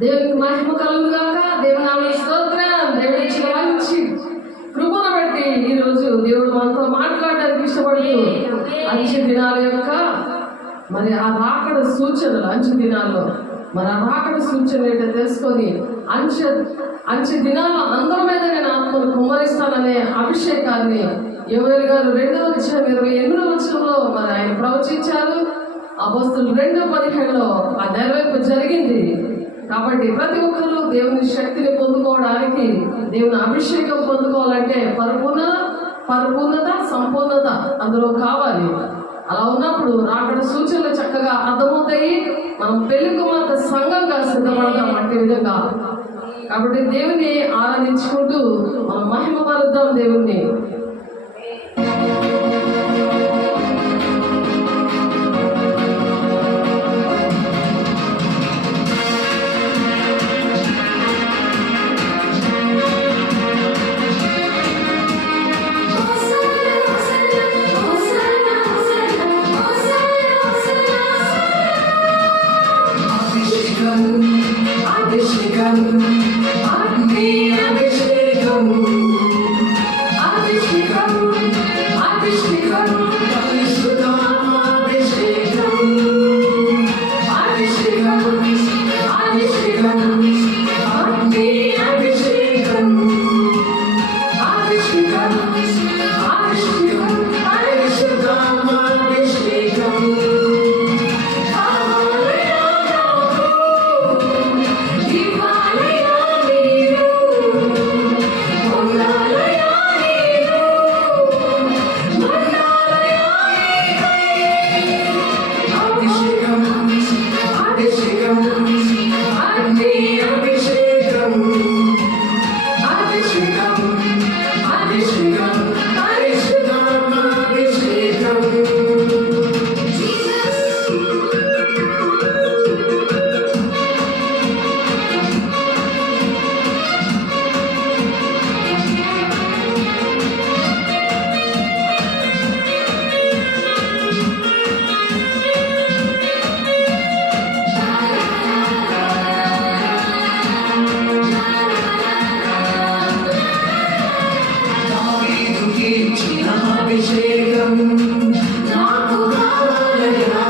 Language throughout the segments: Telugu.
దేవునికి మహిమ కలుగును గాక. దేవుని నామమునకు స్తోత్రం. దేవుడు ఇచ్చిన మంచి కృపను బట్టి ఈరోజు దేవుడు మనతో మాట్లాడడానికి ఇష్టపడుతూ అంచె దినాల యొక్క మరి ఆ రాకడ సూచనలు, అంచె దినాల్లో మరి ఆ రాకడ సూచనలు ఏంటో తెలుసుకొని అంచె దినాల్లో అందరి మీద నేను ఆత్మను కుమ్మరిస్తాననే అభిషేకాన్ని యోవేలు గారు 2:28 మరి ఆయన ప్రవచించారు. అపోస్తలులు 2:17 ఆ నెరవేర్పు జరిగింది. కాబట్టి ప్రతి ఒక్కరూ దేవుని శక్తిని పొందుకోవడానికి, దేవుని అభిషేకం పొందుకోవాలంటే పరిపూర్ణత, సంపూర్ణత అందులో కావాలి. అలా ఉన్నప్పుడు రాకడ సూచనలు చక్కగా అర్థమవుతాయి. మనం పెళ్లి కుమార్తె సంఘంగా సిద్ధపడతాం అంటే విధంగా. కాబట్టి దేవుని ఆరాధించుకుంటూ మనం మహిమ పరుద్దాం దేవుణ్ణి. నాకు కావాలయ్యా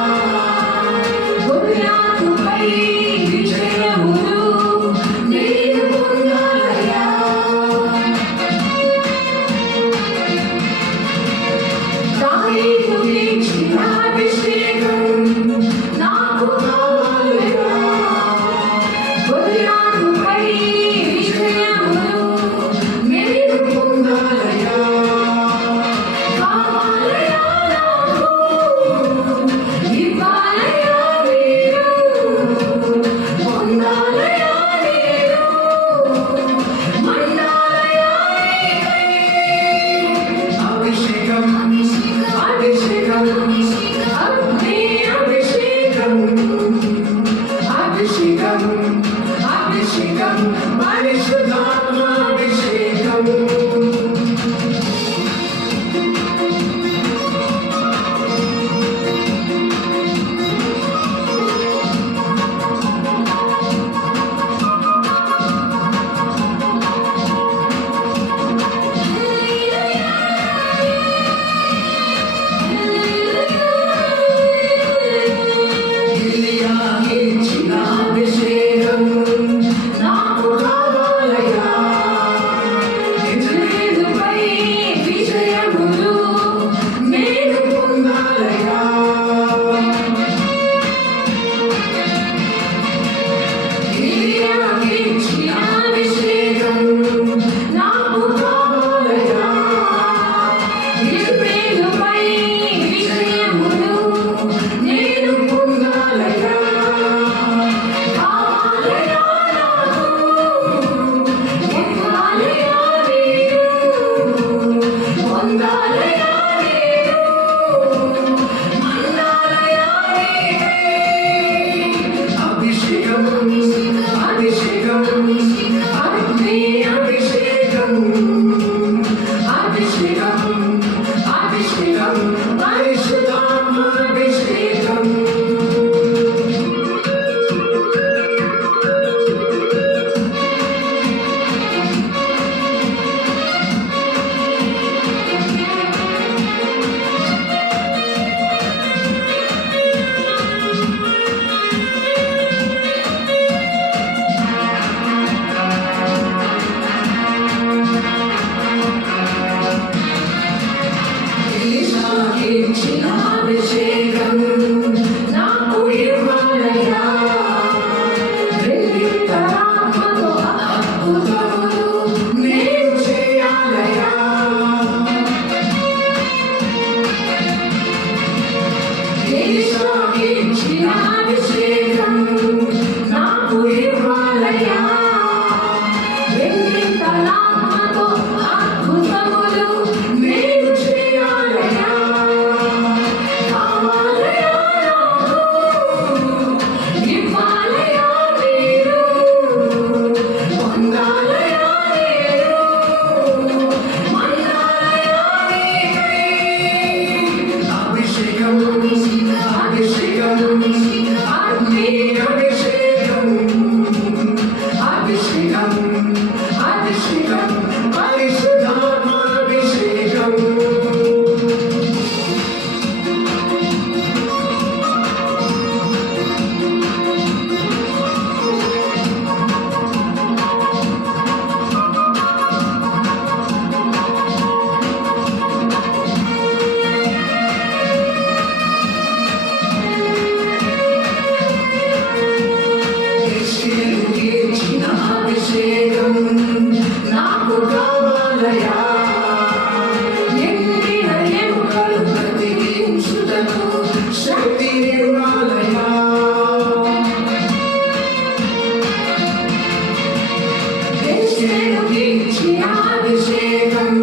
అభిషేకం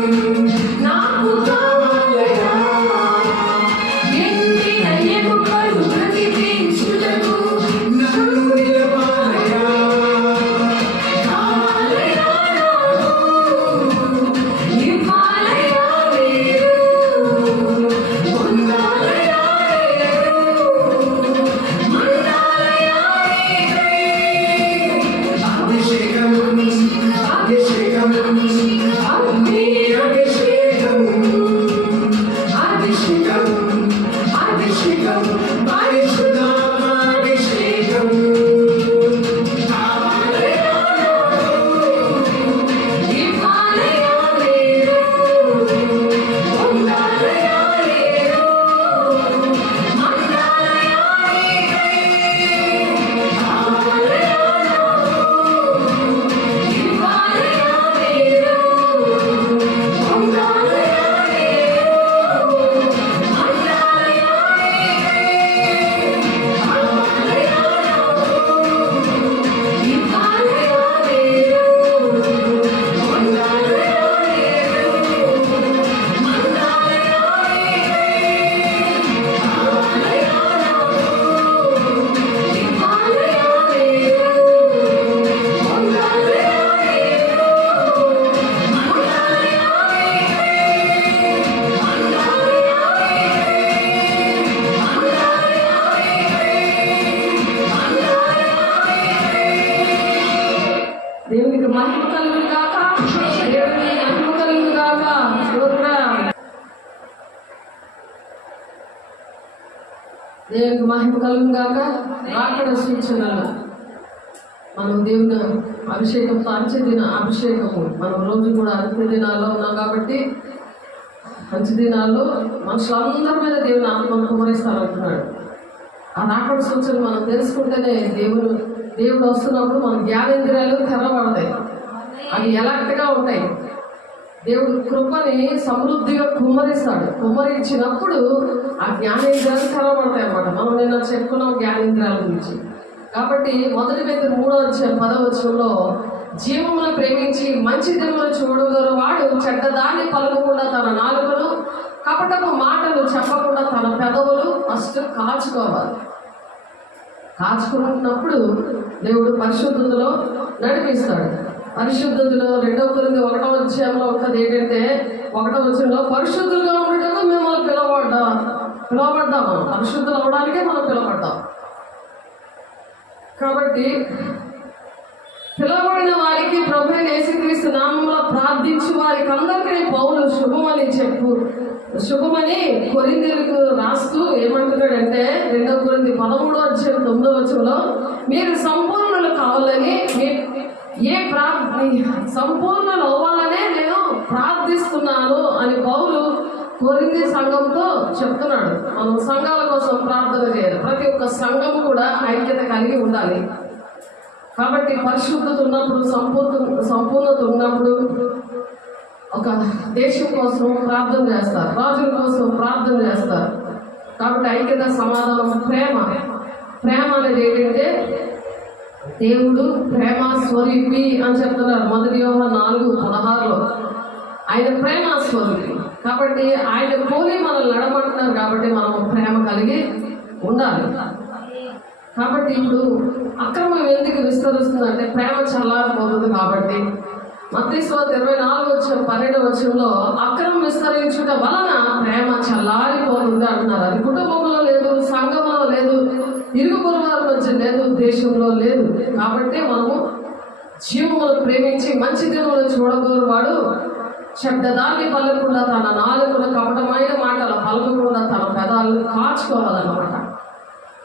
నాకు కావాలయా, ఎండిన ఎముకలు బ్రతికించుటకు నన్ను నిలపాలయా, కావాలయా ఇవ్వాలయా మీరు, పొందాలయా మండాలయా అభిషేకం అభిషేకం అభిషేకం అభిషేకం అభిషేకం పరిశుద్ధాత్మాభిషేకం కావాలయా ఇవ్వాలయా మీరు, పొందాలయా మీరు మండాలయా కావాలయా ఇవ్వాలయా మీరు, పొందాలయా మండాలయా కావాలయా ఇవ్వాలయా మీరు, పొందాలయా మండాలయా కావాలయా ఇవ్వాలయా మీరు, పొందాలయా దేవునికి మహిమ కలుగును గాక, దేవునికి మహిమ కలుగును గాక. స్తోత్రం. దేవునికి మహిమ కలుగును గాక. రాకడ సూచనలు మనం దేవుని అభిషేకంతో అంచెదిన అభిషేకము మనం రోజు కూడా అంత్య దినాల్లో ఉన్నాం కాబట్టి మంచి దినాల్లో మనుషులందరి మీద దేవుని ఆత్మను కుమరిస్తానంటున్నాడు. ఆ రాకడ సూచనలు మనం తెలుసుకుంటేనే దేవుడు వస్తున్నప్పుడు మన జ్ఞానేంద్రియాలు తెరవబడతాయి. అవి ఎలాంటిగా ఉంటాయి. దేవుడు కృపని సమృద్ధిగా కుమ్మరిస్తాడు. కుమ్మరించినప్పుడు ఆ జ్ఞానేంద్రియాలు తెరవబడతాయి అన్నమాట. మనం నిన్న చెప్పుకున్నాం జ్ఞానేంద్రియాల గురించి. కాబట్టి 1 Peter 3:10 జీవమును ప్రేమించి మంచి దినములు చూడగల వాడు చెడ్డదాన్ని పలకకుండా తన నాలుకను, కపటపు మాటలు చెప్పకుండా తన పెదవులు ఫస్ట్ కాచుకోవాలి. కాచుకున్నప్పుడు దేవుడు పరిశుద్ధతలో నడిపిస్తాడు. పరిశుద్ధతలో 2 Corinthians 1:1 ఉన్నది ఏంటంటే 1:1 పరిశుద్ధులుగా ఉండటం మిమ్మల్ని పిలవబడ్డాము. పరిశుద్ధులు అవడానికే మనం పిలవబడ్డాం. కాబట్టి పిలవబడిన వారికి ప్రభువైన యేసుక్రీస్తు నామములో ప్రార్థించు వారికి అందరికీ పౌలు శుభమని కొరింథీయులకు రాస్తూ ఏమంటున్నాడంటే 2 Corinthians 13:9 మీరు సంపూర్ణులు కావాలని సంపూర్ణులు అవ్వాలనే నేను ప్రార్థిస్తున్నాను అని పౌలు కొరింథీ సంఘంతో చెప్తున్నాడు. మనం సంఘాల కోసం ప్రార్థన చేయాలి. ప్రతి ఒక్క సంఘం కూడా ఐక్యత కలిగి ఉండాలి. కాబట్టి పరిశుద్ధత ఉన్నప్పుడు, సంపూర్ణత ఉన్నప్పుడు ఒక దేశం కోసం ప్రార్థన చేస్తారు, రాజుల కోసం ప్రార్థన చేస్తారు. కాబట్టి ఐక్యత, సమాధానం, ప్రేమ అనేది ఏంటంటే దేవుడు ప్రేమ స్వరూపి అని చెప్తున్నారు. 1 యోహాను 4:16 ఆయన ప్రేమ స్వరూపి. కాబట్టి ఆయన పోలి మనల్ని నడమంటున్నారు. కాబట్టి మనం ప్రేమ కలిగి ఉండాలి. కాబట్టి ఇప్పుడు అక్రమం ఎందుకు విస్తరిస్తుందంటే ప్రేమ చల్లారిపోతుంది. కాబట్టి మత్తయి 24:12 అక్రమం విస్తరించుట వలన ప్రేమ చల్లారిపోతుంది అంటున్నారు. అది కుటుంబంలో లేదు, సంఘంలో లేదు, ఇరుగు పొరుగు వారి మధ్య లేదు, దేశంలో లేదు. కాబట్టి మనము జీవమును ప్రేమించి మంచి దినములు చూడగోరువాడు శబ్దదాన్ని పలకకుండా తన నాలుకను, కపటమైన మాటలు పలకకుండా తన పెదాలను కాచుకోవాలన్నమాట.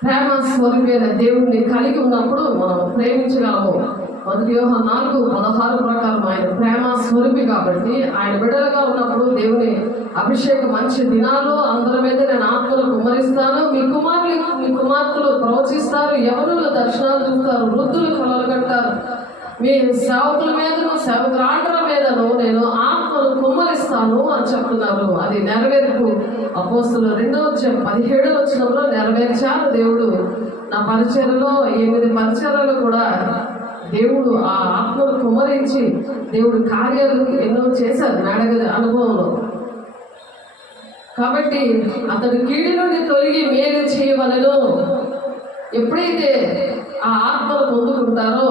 ప్రేమ స్వరూపైన దేవుణ్ణి కలిగి ఉన్నప్పుడు మనం ప్రేమించగలము. 1 యోహాను 4:16 ప్రకారం ఆయన ప్రేమ స్వరూపి. కాబట్టి ఆయన బిడ్డలుగా ఉన్నప్పుడు దేవుని అభిషేకం మంచి దినాలు అందరి మీద నేను ఆత్మను కుమ్మరిస్తాను. మీ కుమార్తెలు ప్రవచిస్తారు, యవనులు దర్శనాలు చూస్తారు, వృద్ధులు కలలు కంటారు. మీ సేవకుల మీదను, సేవకురాండ్ర మీదను నేను ఆత్మను కుమ్మరిస్తాను అని చెప్తున్నారు. అది నెరవేర్పు అపోస్తులు 2:17 నెరవేర్చారు. దేవుడు నా పరిచర్యలో 8 పరిచర్యలు కూడా దేవుడు ఆ ఆత్మను కుమ్మరించి దేవుడు కార్యాలు ఎన్నో చేశారు మేడగది అనుభవంలో. కాబట్టి అతడు కీడు నుండి తొలగి మేలు చేయవలెను. ఎప్పుడైతే ఆ ఆత్మను పొందుకుంటారో,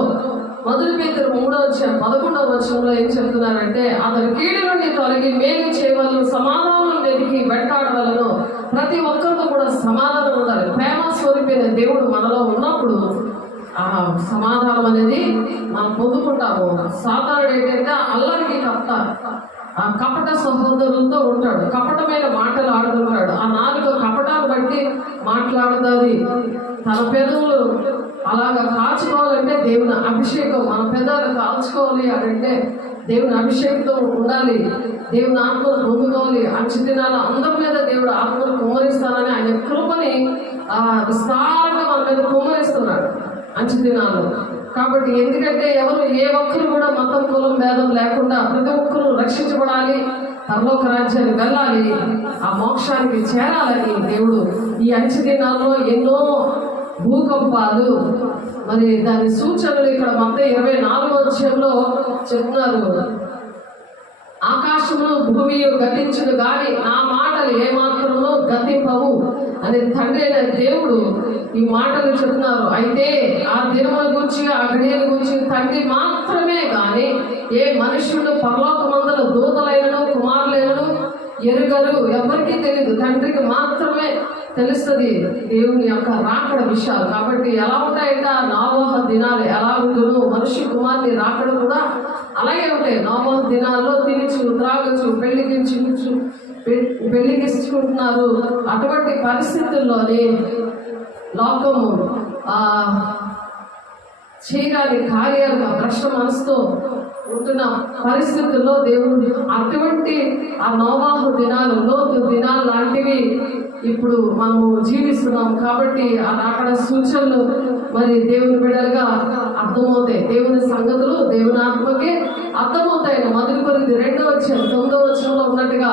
మొదటి పేతురు 3:11 ఏం చెప్తున్నారంటే, అతడు కీడు నుండి తొలగి మేలు చేయవలను, సమాధానం వెతికి వెంటాడవలను. ప్రతి ఒక్కరితో కూడా సమాధానం ఉండాలి. ప్రేమ స్వరూపైన దేవుడు మనలో ఉన్నప్పుడు ఆ సమాధానం అనేది మనం పొందుకుంటాము. సాధారణ ఏంటంటే అల్లరికి ఆ కపట సహోదరులతో ఉంటాడు, కపటమైన మాటలు ఆడుతుంటాడు. ఆ నాలుగు కపటాన్ని బట్టి మాట్లాడుతుంది. తన పెదవులు అలాగా కాల్చుకోవాలంటే దేవుని అభిషేకం, మన పెదాలు కాల్చుకోవాలి అంటే దేవుని అభిషేకంతో ఉండాలి. దేవుని ఆత్మను పొందుకోవాలి. అంచు దినాల అందరి మీద దేవుడు ఆత్మను కుమ్మరిస్తానని ఆయన కృపని విస్తారంగా మన మీద కుమ్మరిస్తున్నాడు అంచు దినాలు. కాబట్టి ఎందుకంటే ఎవరు ఏ ఒక్కరు కూడా మతం కులం భేదం లేకుండా ప్రతి ఒక్కరూ రక్షించబడాలి, పరలోక రాజ్యానికి వెళ్ళాలి, ఆ మోక్షానికి చేరాలని దేవుడు ఈ అంచు దినాల్లో ఎన్నో భూకంపాలు, మరి దాని సూచనలు ఇక్కడ మొత్తం 24వ చెప్తున్నారు. ఆకాశమును భూమియు గతించును గాని నా మాటలు ఏమాత్రమో గతింపవు అని తండ్రి అయిన దేవుడు ఈ మాటలు చెప్తున్నారు. అయితే ఆ దినముల గురించి, ఆ గడియల గురించి తండ్రి మాత్రమే కానీ ఏ మనుషుడు పరలోకమందుల దూతలైనను కుమారులైనను ఎరుగరు, ఎవరికీ తెలియదు. తండ్రికి మాత్రమే తెలుస్తుంది దేవుని యొక్క రాకడ విషయాలు. కాబట్టి ఎలా ఉంటాయంటే ఆ నోవహు దినాలు ఎలా ఉండును, మనిషి కుమార్తె రాకడ కూడా అలాగే ఉంటాయి. నోవహు దినాల్లో తినచ్చు, త్రాగచ్చు, పెళ్లికించుకుంటున్నారు. అటువంటి పరిస్థితుల్లోనే లోకము చేయడానికి కార్యాలుగా భ్రష్ట మనసుతో ఉంటున్న పరిస్థితుల్లో దేవుడు అటువంటి ఆ నోవాహు దినాలు, లోతు దినాలు లాంటివి ఇప్పుడు మనము జీవిస్తున్నాం. కాబట్టి అక్కడ సూచనలు మరి దేవుని బిడ్డలుగా అర్థమవుతాయి. దేవుని సంగతులు దేవుని ఆత్మకి అర్థమవుతాయి. మొదటి కొరింథీ 2:9 ఉన్నట్టుగా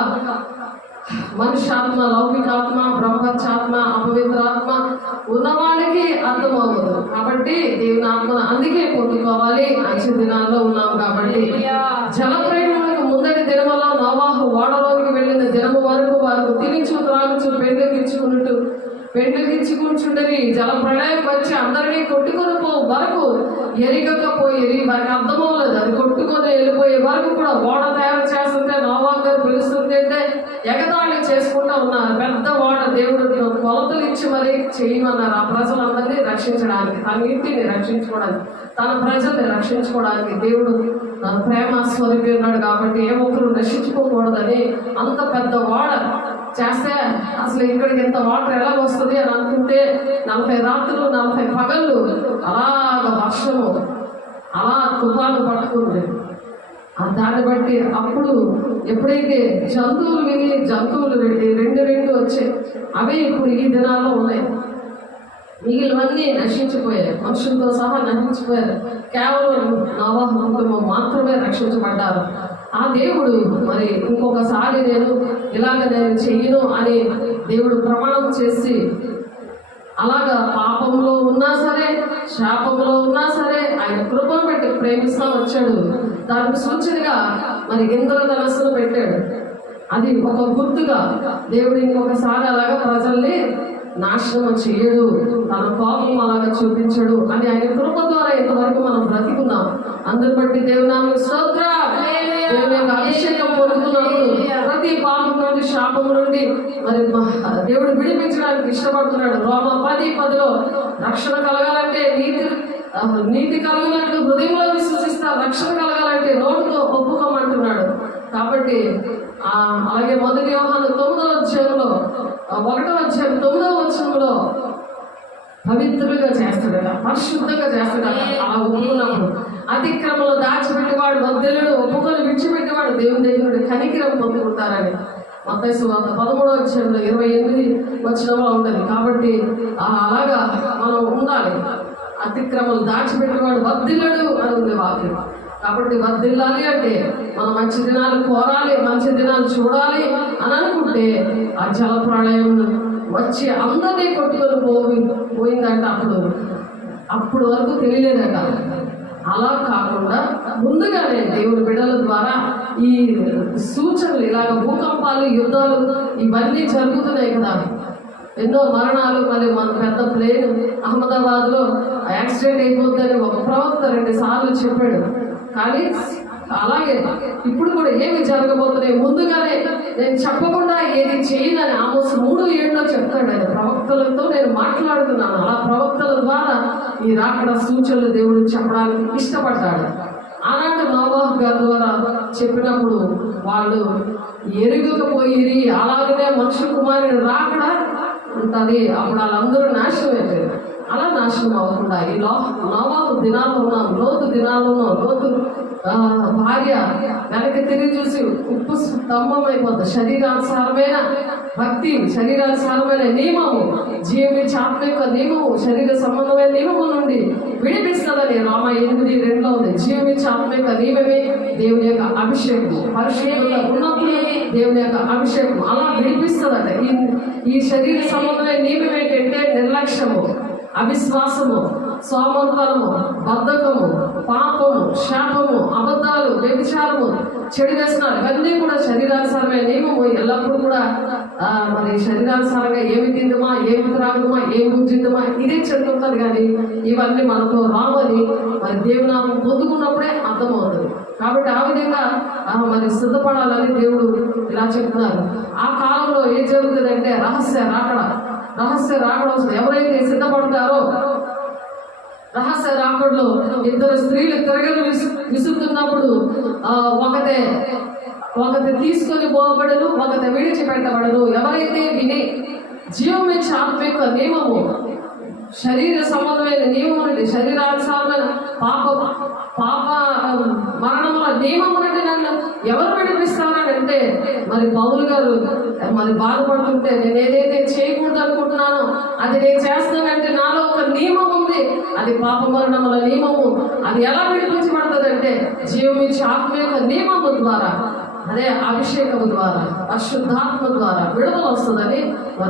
మనుష్యాత్మ, లౌకికాత్మ, బ్రహ్మచాత్మ, అపవిత్రాత్మ ఉన్నవాళ్ళకి అర్థమవుతుంది. కాబట్టి దేవుని ఆత్మను అందుకే పొందుకోవాలి. అంచె దినాల్లో ఉన్నాం కాబట్టి జలప్రయాణానికి ముందటి దినములో నోవాహు ఓడలోనికి వెళ్ళిన దినము వరకు వారు తినిచు త్రాగుచు పెండ్లికించుకుంటుండని జల ప్రళయం వచ్చి అందరినీ కొట్టుకొని పోవు వరకు ఎరిగకపోయి వారికి అర్థమవ్వలేదు. అది కొట్టుకొని వెళ్ళిపోయే వరకు కూడా ఓడ తయారు చేస్తుంటే నోవాహు గారు పిలుస్తుంటే ఎగతాళి చేసుకుంటూ ఉన్నారు. పెద్ద ఓడ దేవుడు కొలతలు ఇచ్చి మరీ చేయమన్నారు ఆ ప్రజలందరినీ రక్షించడానికి, తన ఇంటిని రక్షించుకోవడానికి, తన ప్రజల్ని రక్షించుకోవడానికి. దేవుడు తన ప్రేమ స్వరూపి ఉన్నాడు కాబట్టి ఏ ఒక్కరు రక్షించుకోకూడదని అంత పెద్ద ఓడ చేస్తే అసలు ఇక్కడికి ఎంత వాటర్ ఎలా వస్తుంది అని అనుకుంటే 40 రాత్రులు 40 పగళ్ళు అలాగ వర్షము అలా తుఫాను పట్టుకుంది. దాన్ని బట్టి అప్పుడు ఎప్పుడైతే జంతువులు రెండు వచ్చాయి, అవే ఇప్పుడు ఈ దినాల్లో ఉన్నాయి. మిగిలినవన్నీ నశించిపోయాయి, మనుషులతో సహా నశించిపోయారు. కేవలం నోవాహు కుటుంబం మాత్రమే రక్షించబడ్డారు. ఆ దేవుడు మరి ఇంకొకసారి నేను చెయ్యను అని దేవుడు ప్రమాణం చేసి అలాగా పాపంలో ఉన్నా సరే, శాపంలో ఉన్నా సరే ఆయన కృపను పెట్టి ప్రేమిస్తూ వచ్చాడు. దానికి సూచనగా మరి ఇంద్రధనస్సును పెట్టాడు. అది ఒక గుర్తుగా దేవుడు ఇంకొకసారి అలాగా ప్రజల్ని నాశనం చేయడు, తన కోపం అలాగా చూపించడు అని ఆయన కృప ద్వారా ఇంతవరకు మనం బ్రతికున్నాం. అందరి బట్టి దేవునామకు స్తోత్రం. దేవుని యొక్క అభిషేకం పొందుతున్నప్పుడు ప్రతి పాపం నుండి, శాపం నుండి మరి దేవుడు విడిపించడానికి ఇష్టపడుతున్నాడు. రోమా 10:10 రక్షణ కలగాలంటే నీతి కలగాలంటే హృదయంలో విశ్వసిస్తా, రక్షణ కలగాలంటే నోటితో ఒప్పుకోమంటున్నాడు. కాబట్టి అలాగే మొదటి యోహాను 1:9 పవిత్రులుగా చేస్తాడట, పరిశుద్ధంగా చేస్తాడట. అలా ఒప్పుకున్నప్పుడు అతిక్రమంలో దాచిపెట్టేవాడు వద్దెలుడు, ఒప్పుకొని విడిచిపెట్టేవాడు దేవుని దగ్గర నుండి కనికరం పొందుకుంటారని మత్తయి సువార్త 13:28 ఉంటుంది. కాబట్టి అలాగా మనం ఉండాలి. అతిక్రమలు దాచిపెట్టేవాడు వద్దెలుడు అని ఉంది వాక్యం. కాబట్టి వర్ధిల్లాలి అంటే మనం మంచి దినాలు కోరాలి, మంచి దినాలు చూడాలి అని అనుకుంటే ఆ జల ప్రళయం వచ్చి అందరినీ కొట్టుకొని పోయిందంట. అప్పుడు వరకు తెలియలేదట. అలా కాకుండా ముందుగానే దేవుని బిడ్డల ద్వారా ఈ సూచనలు, ఇలాగ భూకంపాలు, యుద్ధాలు ఇవన్నీ జరుగుతున్నాయి కదా, ఎన్నో మరణాలు. మరి మన పెద్ద ప్లేన్ అహ్మదాబాద్లో యాక్సిడెంట్ అయిపోతుందని ఒక ప్రవక్త 2 సార్లు చెప్పాడు. కానీ అలాగే ఇప్పుడు కూడా ఏమి జరగబోతున్నాయి ముందుగానే నేను చెప్పకుండా ఏది చేయదని ఆమోస్ 3:7 చెప్తాడు ఆయన. ప్రవక్తలతో నేను మాట్లాడుతున్నాను. అలా ప్రవక్తల ద్వారా ఈ రాకడ సూచనలు దేవుడు చెప్పడానికి ఇష్టపడ్డాడు. ఆనాడు నోవాహు గారి ద్వారా చెప్పినప్పుడు వాళ్ళు ఎరుగకపోయి అలాగనే మనుష్య కుమారుడు రాకడ ఉంటుంది, అప్పుడు వాళ్ళందరూ నాశనం అయిపోయారు. అలా నాశనం అవ్వకుండా ఈ నోవాహు దినాల్లో ఉన్నాం, లోతు దినాల్లో ఉన్నాం. లోతు భార్య వెనక్కి తిరిగి చూసి ఉప్పు స్తంభం అయిపోతుంది. శరీరానుసారమైన భక్తి, శరీరానుసారమైన నియమము, జీవించే ఆత్మిక నియమము, శరీర సంబంధమైన నియమము నుండి విడిపిస్తుందని రామ 8:2 ఉంది. జీవించే ఆత్మిక నియమమే దేవుని యొక్క అభిషేకం. పరిశుద్ధంగా ఉన్నప్పుడు దేవుని యొక్క అభిషేకం అలా విడిపిస్తుందట. ఈ శరీర సంబంధమైన నియమం ఏంటంటే నిర్లక్ష్యము, అవిశ్వాసము, సోమర్పణము, బద్ధకము, పాపము, శాపము, అబద్ధాలు, వ్యభిచారము, చెడు వ్యసనాలు ఇవన్నీ కూడా శరీరానుసారమైన నియమము. ఎల్లప్పుడూ కూడా మరి శరీరానుసారంగా ఏమి తిందుమా, ఏమి త్రాగుమా, ఏమి గుంజిద్దుమా ఇదే చెప్తుంటుంది. కానీ ఇవన్నీ మనతో రావని మరి దేవునామం పొందుకున్నప్పుడే అర్థమవుతుంది. కాబట్టి ఆ విధంగా మరి సిద్ధపడాలని దేవుడు ఇలా చెప్తున్నారు. ఆ కాలంలో ఏం జరుగుతుందంటే రహస్య రాకడ వస్తుంది. ఎవరైతే సిద్ధపడతారో రహస్య రాకడలో 2 స్త్రీలు తిరగలు విసురుతున్నప్పుడు ఒకటి తీసుకొని పోబడను, ఒకటి విడిచిపెట్టబడను. ఎవరైతే విని జీవమిచ్చే ఆత్మిక నియమము, శరీర సంబంధమైన నియమం నుండి, శరీరానుసారమైన పాప మరణముల నియమం నుండి నన్ను ఎవరు విడిపిస్తానంటే మరి పౌలు గారు మరి బాధపడుతుంటే నేను ఏదైతే చేయకూడదు అనుకుంటున్నానో అది నేను చేస్తానంటే నాలో ఒక నియమం ఉంది, అది పాప మరణముల నియమము. అది ఎలా విడిపించబడుతుందంటే జీవమిచ్చే ఆత్మీయ నియమము ద్వారా, అదే అభిషేకము ద్వారా, పరిశుద్ధాత్మ ద్వారా విడుదల వస్తుందని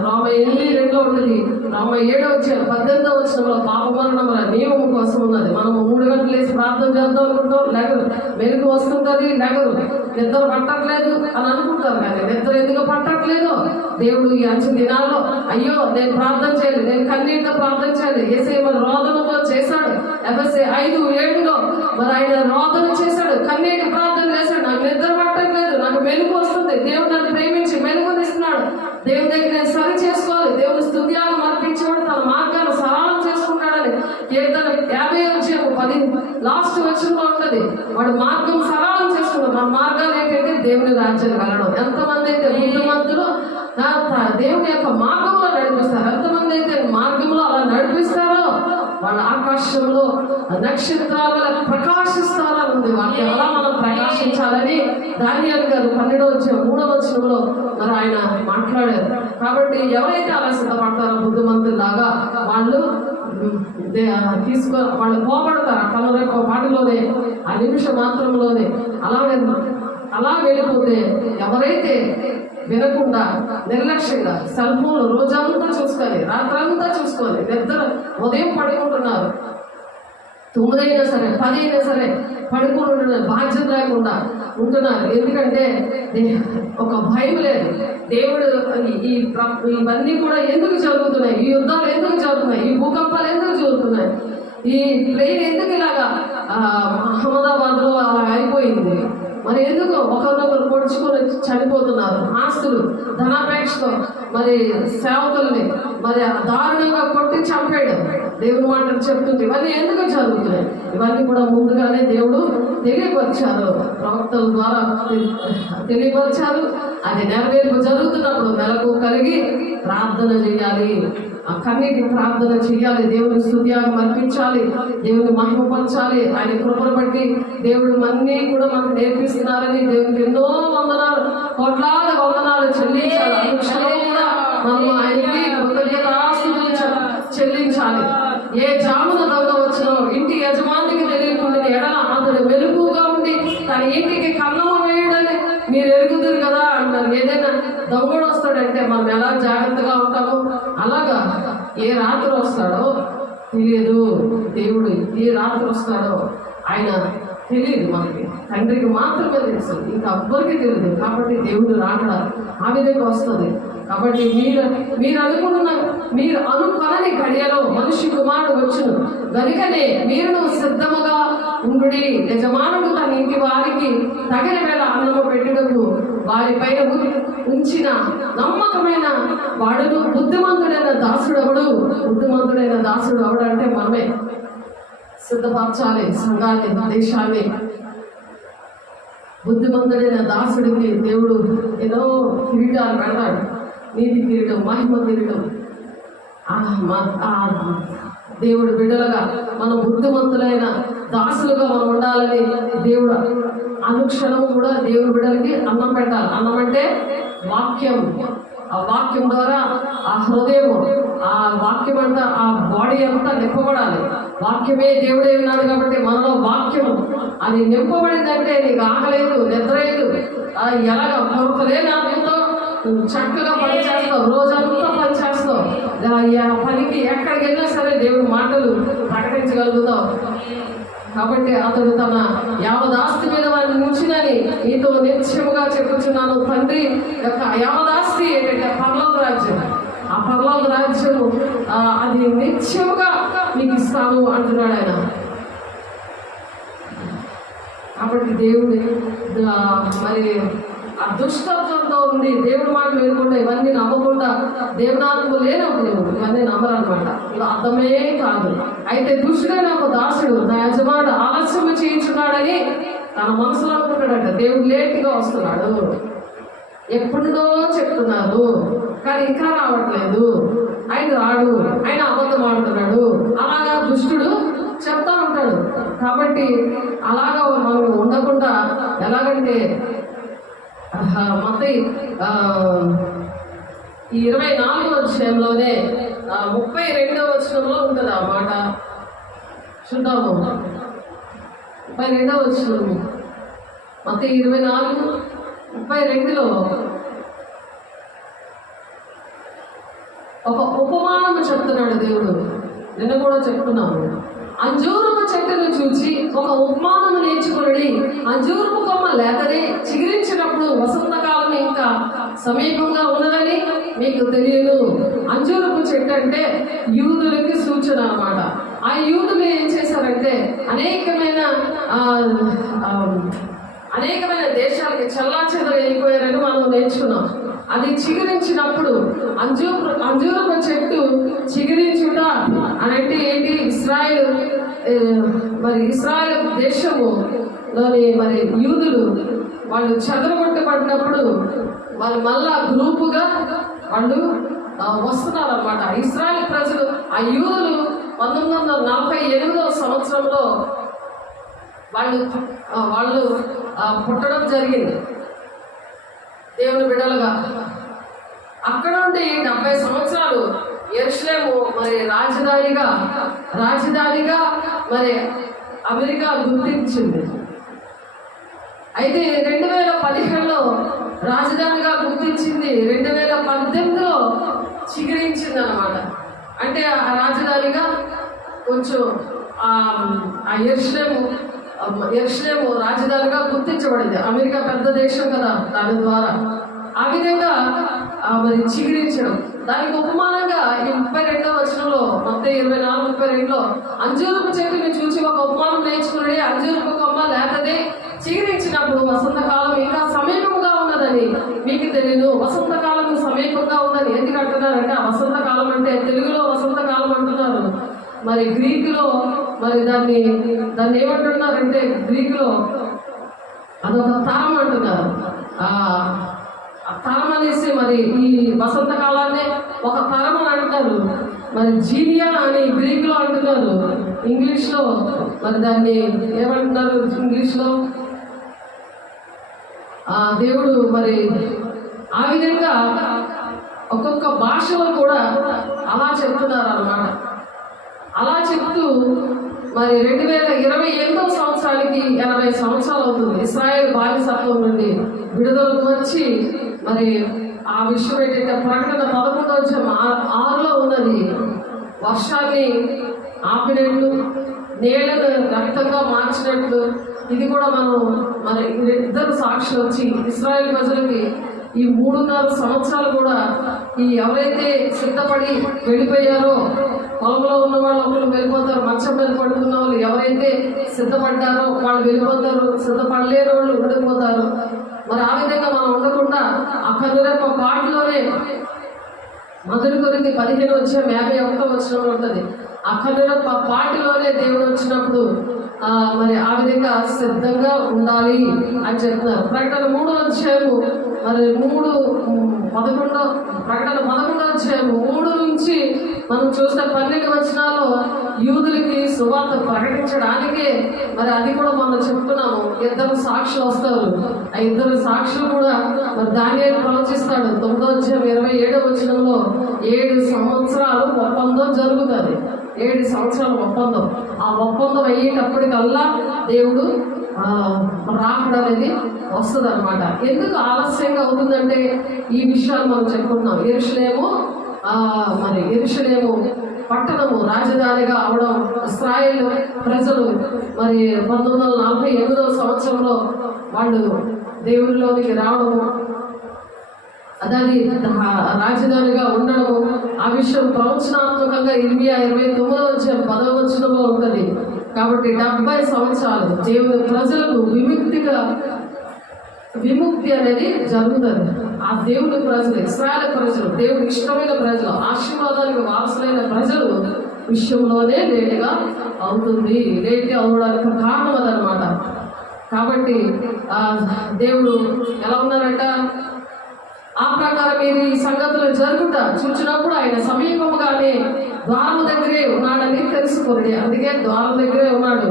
రామ 8:2 ఉంటుంది. రామ 7:18 పాప మరణముల నియమం కోసం ఉన్నది. మనము 3 గంటలు వేసి ప్రార్థన చేద్దాం అనుకుంటాం, లెగరు. మెరుగు వస్తుంటుంది, లెగరు. నిద్ర పట్టట్లేదు అని అనుకుంటారు. కానీ నిద్ర ఎందుకు పట్టట్లేదు? దేవుడు ఈ అంచు దినాల్లో అయ్యో నేను ప్రార్థన చేయాలి, నేను కన్నీటితో ప్రార్థన చేయాలి. యేసయ్య మరి రోదనతో చేశాడు. ఎఫెసీ 5:7 మరి ఆయన రోదన చేశాడు, కన్నీటి ప్రార్థన చేశాడు. నాకు నిద్ర పట్టట్లేదు, నాకు మెలుగు వస్తుంది. దేవుడు నన్ను ప్రేమించి మెలుగునిస్తున్నాడు. దేవుని దగ్గర నేను సరి చేసుకోవాలి. దేవుని స్తుత్యాలను అర్పించేవాడు తన మార్గాన్ని సరళం చేసుకుంటాడని కీర్తన 50:10 లాస్ట్ వచనంలో ఉంటుంది. వాడు మార్గం సరళం చేసుకున్నాడు. మన మార్గాలు ఏంటంటే దేవుని రాజ్యం వెళ్ళడం. ఎంతమంది అయితే బుద్ధిమంతులు దేవుని యొక్క మార్గంలో నడిపిస్తారు, ఎంతమంది అయితే మార్గంలో అలా నడిపిస్తారో వాళ్ళ ఆకాశంలో నక్షత్రాలు ప్రకాశిస్తారని ఉంది. వాళ్ళకి ఎలా మనం ప్రకాశించాలని దానియేలు గారు 12:3 మరి ఆయన మాట్లాడారు. కాబట్టి ఎవరైతే అలా సిద్ధపడతారో బుద్ధిమంతులాగా వాళ్ళు వాళ్ళు పోబడతారు. కనుక వాటిలోనే ఆ నిమిష మాత్రంలోనే అలా వెళ్ళిపోతే ఎవరైతే వినకుండా నిర్లక్ష్యంగా సెల్ ఫోన్ రోజంతా చూసుకొని, రాత్రంతా చూసుకొని, నిద్ర ఉదయం పడుకుంటున్నారు, 9 అయినా సరే 10 అయినా సరే పడుకుని ఉంటున్నారు, బాధ్యత లేకుండా ఉంటున్నారు. ఎందుకంటే ఒక భయం లేదు. దేవుడు ఇవన్నీ కూడా ఎందుకు జరుగుతున్నాయి? ఈ యుద్ధాలు ఎందుకు జరుగుతున్నాయి? ఈ భూకంపాలు ఎందుకు జరుగుతున్నాయి? ఈ ప్లేన్ ఎందుకు ఇలాగా అహ్మదాబాద్లో అలా అయిపోయింది? మరి ఎందుకు ఒకరినొకరు పొడుచుకొని చనిపోతున్నారు? ఆస్తులు, ధనాపేక్షతో మరి సేవకుల్ని మరి దారుణంగా కొట్టి చంపాడు. దేవుని మాటలు చెప్తుంది. ఇవన్నీ ఎందుకు జరుగుతున్నాయి? ఇవన్నీ కూడా ముందుగానే దేవుడు తెలియపరిచారు, ప్రవక్తల ద్వారా తెలియపరిచారు. అది నెరవేర్పు జరుగుతున్నప్పుడు నెలకు కలిగి ప్రార్థన చేయాలి, ఆ కన్నీటి ప్రార్థన చేయాలి, దేవుని స్తుత్యాన్ని అర్పించాలి, దేవుని మహిమపరచాలి. ఆయన కృపను బట్టి దేవుడు అన్నీ కూడా మనకు నేర్పిస్తున్నారని దేవునికి ఎన్నో వందనాలు, కోట్లాది వందనాలు చెల్లించాలి. అనుక్షణం కూడా మనం ఆయనకి కృతజ్ఞతాస్తుతులు చెల్లించాలి. ఏ జామున దొంగ వచ్చినో ఇంటి యజమానికి తెలియకుండా ఎడల అతడు వెలుగుగా ఉండి తన ఇంటికి కన్నము వేయడని మీరు ఎరుగుదురు కదా అంటారు. ఏదైనా దొంగడు వస్తాడంటే మనం ఎలా జాగ్రత్తగా ఉంటామో అలాగా ఏ రాత్రి వస్తాడో తెలియదు. దేవుడు ఏ రాత్రి వస్తాడో ఆయన తెలియదు, మనకి తండ్రికి మాత్రమే తెలుసు, ఇంకా ఎవ్వరికి తెలియదు. కాబట్టి దేవుడు రాకడ ఆ విధంగా వస్తుంది. కాబట్టి మీరు అనుకుంటున్నారు, మీరు అనుకొనని గడియలో మనిషి కుమారుడు వచ్చును గనుకనే మీరును సిద్ధముగా ఉండుడి. యజమానుడు తన ఇంటి వారికి తగిన వేళ అన్నము పెట్టుటకు వారిపైన ఉంచిన నమ్మకమైన వాడును బుద్ధిమంతుడైన దాసుడు ఎవడు? బుద్ధిమంతుడైన దాసుడు ఎవడంటే మనమే. సిద్ధపరచాలి సంఘాన్ని, దేశాన్ని. బుద్ధిమంతుడైన దాసుడికి దేవుడు ఏదో కిరీటాలు పెడతాడు, నీతి కిరీటం, మహిమ కిరీటం. దేవుడు బిడ్డలుగా మనం బుద్ధిమంతులైన దాసులుగా మనం ఉండాలని దేవుడు అనుక్షణం కూడా దేవుడు బిడ్డలకి అన్నం పెట్టాలి. అన్నం అంటే వాక్యం. ఆ వాక్యం ద్వారా ఆ హృదయం, ఆ వాక్యం అంతా, ఆ బాడీ అంతా నింపబడాలి. వాక్యమే దేవుడే ఉన్నాడు కాబట్టి మనలో వాక్యం అది నింపబడిందంటే నీకు ఆకలేదు, నిద్రలేదు, ఎలాగ కొరతలేని ఆత్మతో చక్కగా పనిచేస్తావు, రోజంతా పనిచేస్తావు. పనికి ఎక్కడికి వెళ్ళినా సరే దేవుడి మాటలు ప్రకటించగలుగుతావు. కాబట్టి అతడు తన యావదాస్తి మీద వారిని ఉంచినని నీతో నిత్యముగా చెప్పుచున్నాను. తండ్రి యొక్క యావదాస్తి ఏంటంటే పరలోక రాజ్యం. ఆ పరలోక రాజ్యము అది నిత్యముగా నీకు ఇస్తాను అంటున్నాడు ఆయన. కాబట్టి దేవుడి మరి ఆ దుష్టత్వంతో ఉండి దేవుడి మాటలు వినకుండా ఇవన్నీ నమ్మకుండా దేవునాత్మ లేనప్పుడు ఇవన్నీ నమ్మరనమాట. ఇది అర్థమే కాదు. అయితే దుష్టుడైన ఒక దాసుడు నా యజమానుడు ఆలస్యం చేయించున్నాడని తన మనసులో అనుకుంటాడట. దేవుడు లేట్గా వస్తున్నాడు, ఎప్పుడుదో చెప్తున్నారు కానీ ఇంకా రావట్లేదు, ఆయన రాడు, ఆయన అబద్ధం ఆడుతున్నాడు, అలాగా దుష్టుడు చెప్తా ఉంటాడు. కాబట్టి అలాగా మనం ఉండకుండా ఎలాగంటే మత్తయి 24వ అధ్యాయంలోనే 32వ వచనంలో ఉంటుంది ఆ మాట. చూద్దాము. 32వ వచనం మత్తయి 24:32లో ఒక ఉపమానం చెప్తున్నాడు దేవుడు. నిన్న కూడా చెప్తున్నాము. అంజూరపు చెట్టును చూచి ఒక ఉపమానం నేర్చుకుని, అంజూరపు కొమ్మ లేతనే చిగురించినప్పుడు వసంతకాలం ఇంకా సమీపంగా ఉన్నదని మీకు తెలియదు. అంజూరపు చెట్టు అంటే యూదులకి సూచన అన్నమాట. ఆ యూదులు ఏం చేశారంటే అనేకమైన దేశాలకి చెల్లాచెదరు వెళ్ళిపోయారని మనం నేర్చుకున్నాం. అది చిగురించినప్పుడు అంజూరపు చెట్టు చిగురించుట అని అంటే ఏంటి? ఇస్రాయేల్ దేశములోని మరి యూదులు వాళ్ళు చెదరగొట్టబడినప్పుడు వాళ్ళు మళ్ళా గ్రూపుగా వాళ్ళు వస్తున్నారు అన్నమాట. ఇస్రాయేల్ ప్రజలు, ఆ యూదులు 1948వ సంవత్సరంలో వాళ్ళు పుట్టడం జరిగింది దేవుని బిడ్డలుగా. అక్కడ నుండి 70 సంవత్సరాలు యెరూషలేము మరి రాజధానిగా మరి అమెరికా గుర్తించింది. అయితే 2015లో రాజధానిగా గుర్తించింది, 2018లో చిగురించింది అన్నమాట. అంటే ఆ రాజధానిగా కొంచెం ఆ యెరూషలేము రాజధానిగా గుర్తించబడింది. అమెరికా పెద్ద దేశం కదా, దాని ద్వారా ఆ విధంగా మరి చిగురించడం. దానికి ఉపమానంగా ఈ 32వ వచనంలో మత్తయి 24:32లో అంజూరపు చెట్టుని చూసి ఒక ఉపమానం నేర్చుకుని, అంజూరపు కొమ్మ లేతదే చిగురించినప్పుడు వసంతకాలం ఇంకా సమీపంగా ఉన్నదని మీకు తెలియదు. వసంతకాలం సమీపంగా ఉందని ఎందుకు అంటున్నారంటే, ఆ వసంతకాలం అంటే తెలుగులో వసంతకాలం అంటున్నారు, మరి గ్రీకులో మరి దాన్ని ఏమంటున్నారంటే, గ్రీకులో అదొక తరం అంటున్నారు. ఆ తరం అనేసి మరి ఈ వసంతకాలాన్ని ఒక తరం అని అంటారు. మరి జీనియా అని గ్రీకులో అంటున్నారు. ఇంగ్లీష్లో మరి దాన్ని ఏమంటున్నారు? ఇంగ్లీష్లో దేవుడు మరి ఆ విధంగా ఒక్కొక్క భాషలో కూడా అలా చెప్తున్నారు అన్నమాట. అలా చెప్తూ మరి 2028వ సంవత్సరానికి 80 సంవత్సరాలు అవుతుంది. ఇశ్రాయేల్ బానిసత్వం నుండి విడుదలకు వచ్చి మరి ఆ విషయం ఏంటంటే ప్రకటన 11వ అధ్యాయం 6లో ఉన్నది. వర్షాన్ని ఆపినట్లు నీళ్లను రక్తంగా మార్చినట్లు ఇది కూడా మన ఇద్దరు సాక్షులు వచ్చి ఇశ్రాయేల్ ప్రజలకి ఈ 3.5 సంవత్సరాలు కూడా ఈ ఎవరైతే సిద్ధపడి వెళ్ళిపోయారో, పొలంలో ఉన్న వాళ్ళు ఒకరు వెళ్ళిపోతారు, మంచం మీద పడుకున్న వాళ్ళు ఎవరైతే సిద్ధపడ్డారో వాళ్ళు వెళ్ళిపోతారు, సిద్ధపడలేని వాళ్ళు ఉండిపోతారు. మరి ఆ విధంగా మనం ఉండకుండా ఆ కనురెప్ప పాటలోనే మొదటి కొరింథీ 15:51 ఉంటుంది. ఆ కనురెప్ప పాటలోనే దేవుడు వచ్చినప్పుడు మరి ఆ విధంగా సిద్ధంగా ఉండాలి అని చెప్తున్నారు. ప్రకటన 3:11 మరి 3:11 ప్రకటన 11:3 నుంచి మనం చూస్తే 12 వచనాల్లో యూదులకి సువార్త ప్రకటించడానికే మరి అది కూడా మనం చెప్తున్నాము. 2 సాక్షులు వస్తారు. ఆ 2 సాక్షులు కూడా మరి దానియేలు ప్రవచిస్తాడు. 9:27 వచనంలో 7 సంవత్సరాలు ఒప్పందం జరుగుతుంది. 7 సంవత్సరాల ఒప్పందం. ఆ ఒప్పందం అయ్యేటప్పటికల్లా దేవుడు రాకడ అనేది వస్తుంది అనమాట. ఎందుకు ఆలస్యంగా అవుతుందంటే ఈ విషయాలు మనం చెప్పుకుంటున్నాం. యెరూషలేము పట్టణము రాజధానిగా అవడం, ఇశ్రాయేలు ప్రజలు మరి 1948 సంవత్సరంలో వాళ్ళు దేవునిలోనికి రావడము, అది రాజధానిగా ఉండడము, ఆ విషయం ప్రవచనాత్మకంగా ఇర్మియా 29:10 ఉంటుంది. కాబట్టి 70 సంవత్సరాలు దేవుని ప్రజలకు విముక్తి అనేది జరుగుతుంది. ఆ దేవుని ప్రజలు, ఇశ్రాయేలు ప్రజలు, దేవుని ఇష్టమైన ప్రజలు, ఆశీర్వాదానికి వారసులైన ప్రజలు విషయంలోనే లేటుగా అవుతుంది. లేట్ అవడానికి కారణం అదనమాట. కాబట్టి దేవుడు ఎలా ఉన్నారంట, ఆ ప్రకారం మీరు ఈ సంగతులు జరుగుట చూచినప్పుడు ఆయన సమీపముగానే ద్వారం దగ్గరే ఉన్నాడని తెలుసుకోండి. అందుకే ద్వారం దగ్గరే ఉన్నాడు.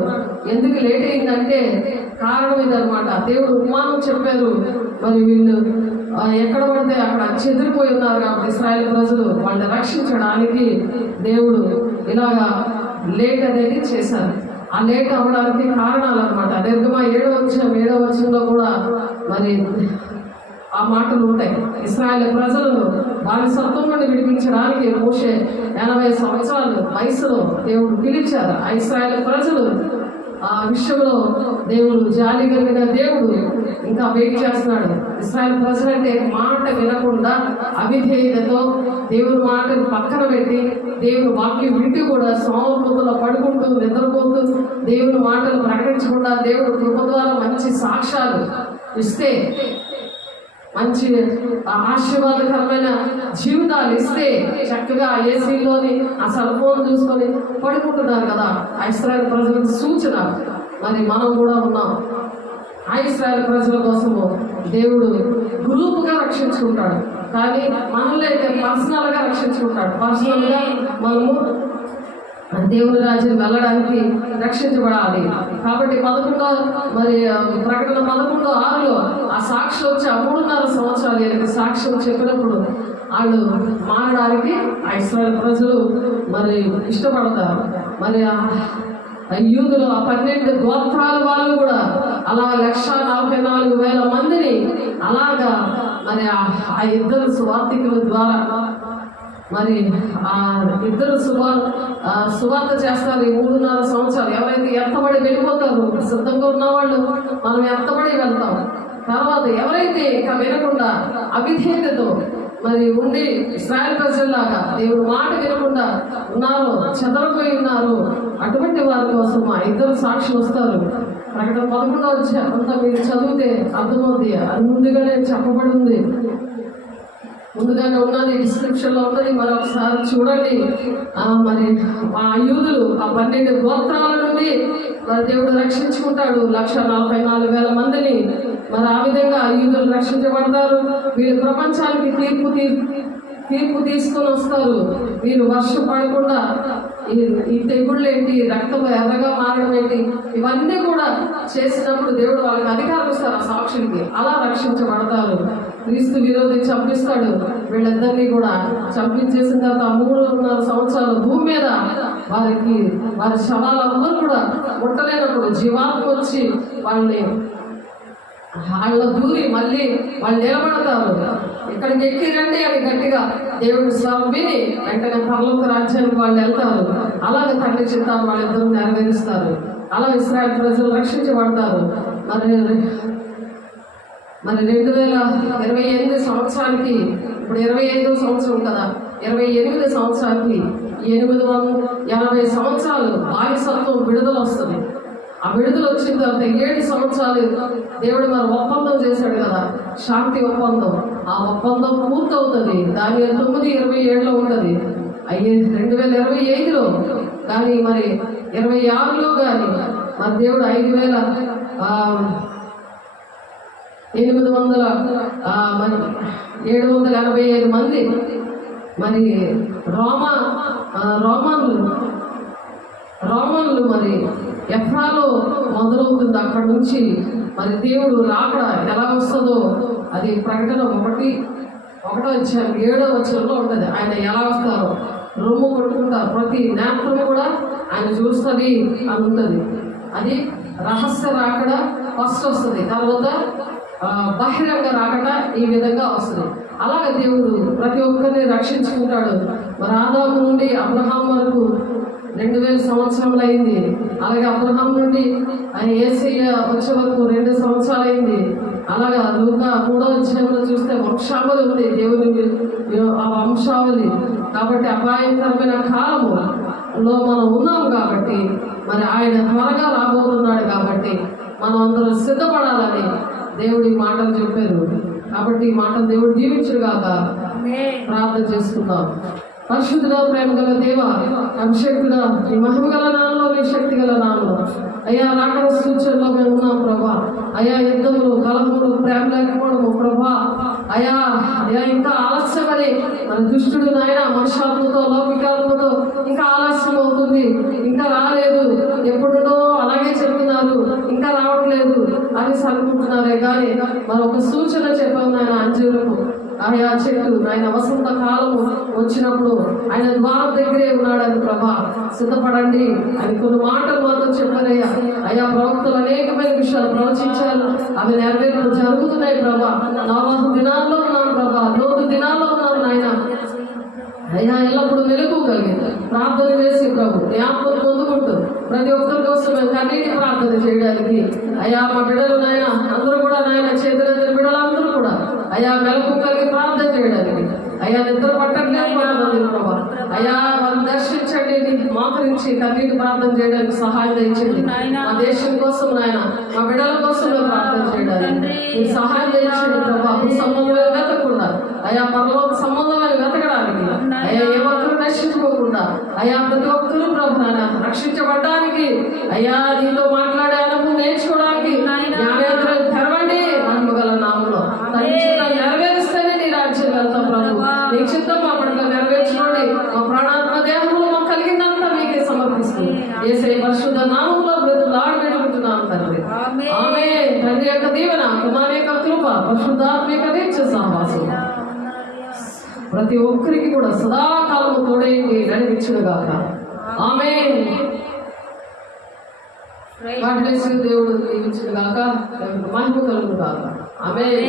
ఎందుకు లేట్ అయిందంటే కారణం ఇదనమాట. దేవుడు ఉపమానం చెప్పారు. మరి వీళ్ళు ఎక్కడ పడితే అక్కడ చెదిరిపోయి ఉన్నారు కాబట్టి ఇశ్రాయేలు ప్రజలు వాళ్ళని రక్షించడానికి దేవుడు ఇలాగా లేట్ అనేది చేశారు. ఆ లేట్ అవ్వడానికి కారణాలు అనమాట. నిర్గమ 7వ వచనంలో కూడా మరి ఆ మాటలు ఉంటాయి. ఇశ్రాయేలు ప్రజలను బానిసత్వం నుండి విడిపించడానికి మోషే 80 సంవత్సరాల వయసులో దేవుడు పిలిచారు. ఆ ఇశ్రాయేలు ప్రజలు ఆ విషయంలో దేవుడు జాలి కలిగిన దేవుడు ఇంకా వెయిట్ చేస్తున్నాడు. ఇశ్రాయేలు ప్రజలు అంటే మాట వినకుండా అవిధేయతతో దేవుని మాటను పక్కన పెట్టి దేవుని వాక్యం వింటూ కూడా సోమర్పంలో పడుకుంటూ నిద్రపోతూ దేవుని మాటలు ప్రకటించకుండా దేవుడు కృప ద్వారా మంచి సాక్ష్యాలు ఇస్తే, మంచి ఆశీర్వాదకరమైన జీవితాలు ఇస్తే చక్కగా ఏసీలోని ఆ సెల్ ఫోన్ చూసుకొని పడుకుంటున్నారు కదా. ఆ ఇశ్రాయేలు ప్రజలకు సూచన. మరి మనం కూడా ఉన్నాం. ఆ ఇశ్రాయేలు ప్రజల కోసము దేవుడు గ్రూపుగా రక్షించుకుంటాడు, కానీ మనల్ని అయితే పర్సనల్గా రక్షించుకుంటాడు. పర్సనల్గా మనము దేవుని రాజ్యం వెళ్ళడానికి రక్షించబడాలి. కాబట్టి ప్రకటన 11:6 ఆ సాక్షులు వచ్చి 3.5 సంవత్సరాలు సాక్ష్యం చెప్పినప్పుడు వాళ్ళు మారడానికి ఆ ఇశ్రాయేలు ప్రజలు మరి ఇష్టపడతారు. మరి యూదులు ఆ 12 గోత్రాల వాళ్ళు కూడా అలా 1,44,000 మందిని అలాగా మరి ఆ 2 సువార్థికుల ద్వారా మరి ఆ 2 సువార్త చేస్తారు. ఈ 3.5 సంవత్సరాలు ఎవరైతే ఎత్తబడి వెళ్ళిపోతారో, సిద్ధంగా ఉన్నవాళ్ళు మనం ఎత్తబడి వెళ్తాం. తర్వాత ఎవరైతే ఇంకా వినకుండా అవిధేయతతో మరి ఉండి ఇశ్రాయేలు ప్రజల్లాగా దేవుడు మాట వినకుండా ఉన్నారో, చెదరపోయి ఉన్నారు, అటువంటి వారి కోసం ఆ 2 సాక్షులు వస్తారు. ప్రకటన 11 అంతా మీరు చదివితే అర్థమవుతుంది. అది ముందుగానే చెప్పబడి ఉంది, ముందుగానే ఉన్నది, డిస్క్రిప్షన్లో ఉన్నది. మరొకసారి చూడండి. మరి ఆ యూదులు ఆ 12 గోత్రాల నుండి మరి దేవుడు రక్షించుకుంటాడు 1,44,000 మందిని. మరి ఆ విధంగా యూదులు రక్షించబడతారు. వీళ్ళు ప్రపంచానికి తీర్పు తీసుకొని వస్తారు. వీరు వర్షం పడకుండా ఈ తెగుళ్ళు ఏంటి, రక్తం ఎర్రగా మారడం ఏంటి, ఇవన్నీ కూడా చేసినప్పుడు దేవుడు వాళ్ళకి అధికారం ఇస్తారు ఆ సాక్షులకి. అలా రక్షించబడతారు. క్రీస్తు విరోధి చంపిస్తాడు. వీళ్ళిద్దరినీ కూడా చంపించేసిన తర్వాత 3.5 సంవత్సరాలు భూమి మీద వారి శవాలందరూ కూడా ముట్టలేనప్పుడు జీవాత్మ వచ్చి వాళ్ళని వాళ్ళ దూరి మళ్ళీ వాళ్ళు నిలబడతారు. ఇక్కడికి ఎక్కిరండి అని గట్టిగా దేవుడి స్వరం విని వెంటనే పరలోక రాజ్యానికి వాళ్ళు వెళ్తారు. అలాగే తండ్రి చిత్తాన్ని వాళ్ళిద్దరూ నెరవేరుస్తారు. అలా ఇశ్రాయేలు ప్రజలు రక్షించబడతారు. మరి 2028 సంవత్సరానికి, ఇప్పుడు 25వ సంవత్సరం కదా, 28 సంవత్సరానికి 880 సంవత్సరాలు బానిసత్వం విడుదల వస్తుంది. ఆ విడుదల వచ్చిన తర్వాత 7 సంవత్సరాలు దేవుడు మరి ఒప్పందం చేశాడు కదా, శాంతి ఒప్పందం. ఆ ఒప్పందం పూర్తవుతుంది. దాని 9:27 ఉంటుంది. 2025లో కానీ మరి 26లో కానీ మరి దేవుడు 785 మంది మరి రోమన్లు మరి ఎఫ్రాలో మొదలవుతుంది. అక్కడి నుంచి మరి దేవుడు రాకడ ఎలా వస్తుందో అది ప్రకటన 1:7 ఉంటుంది. ఆయన ఎలా వస్తారో రొమ్ము కొట్టుకుంటారు, ప్రతి నేత్రం కూడా ఆయన చూస్తుంది అని ఉంటుంది. అది రహస్య రాకడ ఫస్ట్ వస్తుంది, తర్వాత బహిరంగ రాకడ ఈ విధంగా వస్తుంది. అలాగే దేవుడు ప్రతి ఒక్కరిని రక్షించుకుంటాడు. మరి ఆదాము నుండి అబ్రహాం వరకు 2000 సంవత్సరములు అయింది. అలాగే అబ్రహాం నుండి ఆయన యేసయ్య వచ్చే వరకు 2 సంవత్సరాలు అయింది. అలాగా లూకా 3వ అధ్యాయంలో చూస్తే వంశావళి ఉంది, దేవుని ఆ వంశావళి. కాబట్టి అపాయకరమైన కాలములో మనం ఉన్నాం కాబట్టి మరి ఆయన త్వరగా రాబోతున్నాడు కాబట్టి మనం అందరూ సిద్ధపడాలని దేవుడి మాటలు చెప్పారు. కాబట్టి ఈ మాటలు దేవుడు దీవించుగాక. ప్రార్థన చేసుకుందాం. పరిశుద్ధుడా, ప్రేమ గల దేవ, అభిషేకుడా, ఈ మహిమ గల నామలో, నీ శక్తి గల నామలో అయ్యా రాకడ సూచనలో మేము ఉన్నాం ప్రభా. అయ్యా యుద్ధములు, కలహములు, ప్రేమ లేకపోవడము ప్రభా. అయ్యా ఇంకా ఆలస్యమని మన దుష్టుడు నాయన మనుషాత్మతో, లౌకికాత్మతో ఇంకా ఆలస్యం అవుతుంది, ఇంకా రాలేదు, ఎప్పుడునో అలాగే చెప్తున్నారు, ఇంకా రావట్లేదు అని అనుకుంటున్నారే కానీ మరి ఒక సూచన చెప్పాము నాయన అంజూరపు ఆయా చెట్టు ఆయన వసంత కాలము వచ్చినప్పుడు ఆయన ద్వారం దగ్గరే ఉన్నాడని ప్రభా. సిద్ధపడండి అని కొన్ని మాటలు మాత్రం చెప్పారయ్యా. అయ్యా ప్రవక్తలు అనేకమైన విషయాలు ప్రవచించారు, అవి నెరవేర్పు జరుగుతున్నాయి ప్రభా. 40 దినాల్లో ఉన్నాను ప్రభా, 100 దినాల్లో ఉన్నాను నాయన. అయ్యా ఎల్లప్పుడు మెలుకోగలిగింది ప్రార్థన చేసి ప్రభు జ్ఞాపకం పొందుకుంటూ ప్రతి ఒక్కరి కోసం మేము కన్నీటి ప్రార్థన చేయడానికి అయ్యా మా బిడ్డలు నాయన అందరూ కూడా నాయన చేతుల బిడ్డలందరూ కూడా అయ్యా మెలకు కలిగి ప్రార్థన చేయడానికి అయ్యా నిద్ర పట్టట్లేదు ప్రభా. అయ్యా వారిని దర్శించండి, మోకరించి కన్నీటి ప్రార్థన చేయడానికి సహాయం దయచేయండి. మా దేశం కోసం నాయన మా బిడ్డల కోసం ప్రార్థన చేయడానికి మీకు సహాయం దయచేయండి ప్రభా. సంబంధమైన వెతకకుండా అయ్యా పరలోక సంబంధమైన వెతకడానికి అయ్యా ఏ ఒక్కరు నశించుకోకుండా అయ్యా ప్రతి ఒక్కరూ ప్రభు నాయన రక్షించబడ్డానికి అయ్యా నీతో మాట్లాడే అనుభవం నేర్చుకోవడానికి జ్ఞానేంద్రులు తెరవండి. మహిమగల నామంలో నెరవేరుస్తేనే నీ రాజ్యం వెళ్తాం ప్రభు. నీ చిత్తం మా పట్ల నెరవేర్చుకోండి. మా ప్రాణాత్మ దేహంలో మాకు కలిగిందంతా మీకే సమర్పిస్తుంది. యేసయ్య పరిశుద్ధ నామంలో బ్రతులాడి పెట్టుకుంటున్నాను తండ్రి. ఆమేన్. తండ్రి యొక్క దీవెన, కుమారుని యొక్క కృప, పరిశుద్ధాత్మ యొక్క నిత్య సహవాసం ప్రతి ఒక్కరికి కూడా సదాకాలము తోడేయండి, నడిపించుగాక. ఆమేన్. దేవుడు దీవించుగాక, మహిమ కలుగుగాక. ఆమేన్.